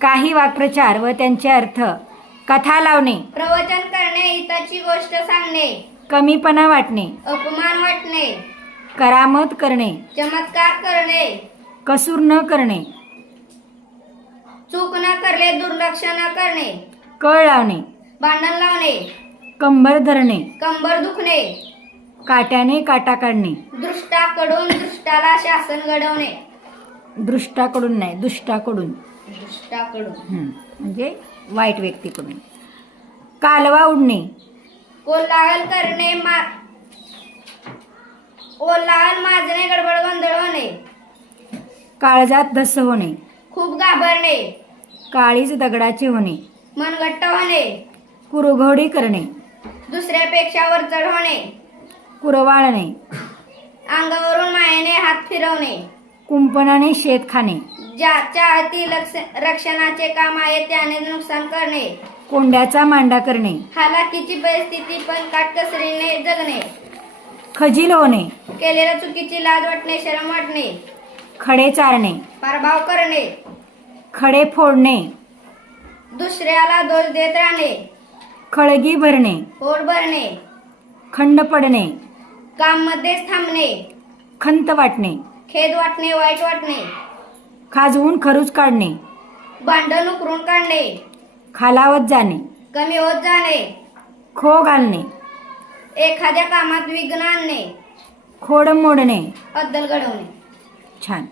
काही वाक्प्रचार व त्यांचे अर्थ. कथा लावणे, प्रवचन करणे, हिताची गोष्ट सांगणे, कमीपणा वाटणे, अपमान वाटणे, करामत करणे, चमत्कार करणे, कसूर न करणे, चूक न करणे, दुर्लक्ष न करणे, कळ लावणे, भांडण लावणे, कंबर धरणे, कंबर दुखणे, काट्याने काटा काढणे, दृष्टाकडून दुष्टाला शासन घडवणे, दृष्टाकडून नाही, दुष्टाकडून. दुष्टाकडून म्हणजे वाईट व्यक्तीकडून. कालवा उडणे, कोलाहल करणे, कोलाहल माजणे, गडबड गोंधळ होणे, काळजात धस्स होणे, खूप घाबरणे, काळीज दगडाचे होणे, मनगट्ट होणे, कुरघोडी करणे, दुसऱ्यापेक्षा वरचढ होणे, कुरवाळणे, अंगावरून मायेने हात फिरवणे, कुंपणाने शेत खाणे, ज्याच्या हाती रक्षणाचे काम आहे त्याने नुकसान करणे, कोंड्याचा मांडा करणे, हालाकीची परिस्थिती पण काटकसरीने जगणे, खजील होणे, केलेल्या चुकीची लाज वाटणे, शरम वाटणे, खडे चारणे, पराभव करणे, खडे फोडणे, दुसऱ्याला दोष देत राहणे, खळगी भरणे, पोट भरणे, खंड पडणे, काम मध्येच थांबणे, खंत वाटणे, खेद वाटणे, वाईट वाटणे, खाजवून खरूच काढणे, भांडण उकरून काढणे, खालावत जाणे, कमी होत जाणे, खो घालणे, एखाद्या कामात विघ्न आणणे, खोड मोडणे. अद्दल घडवणे. छान.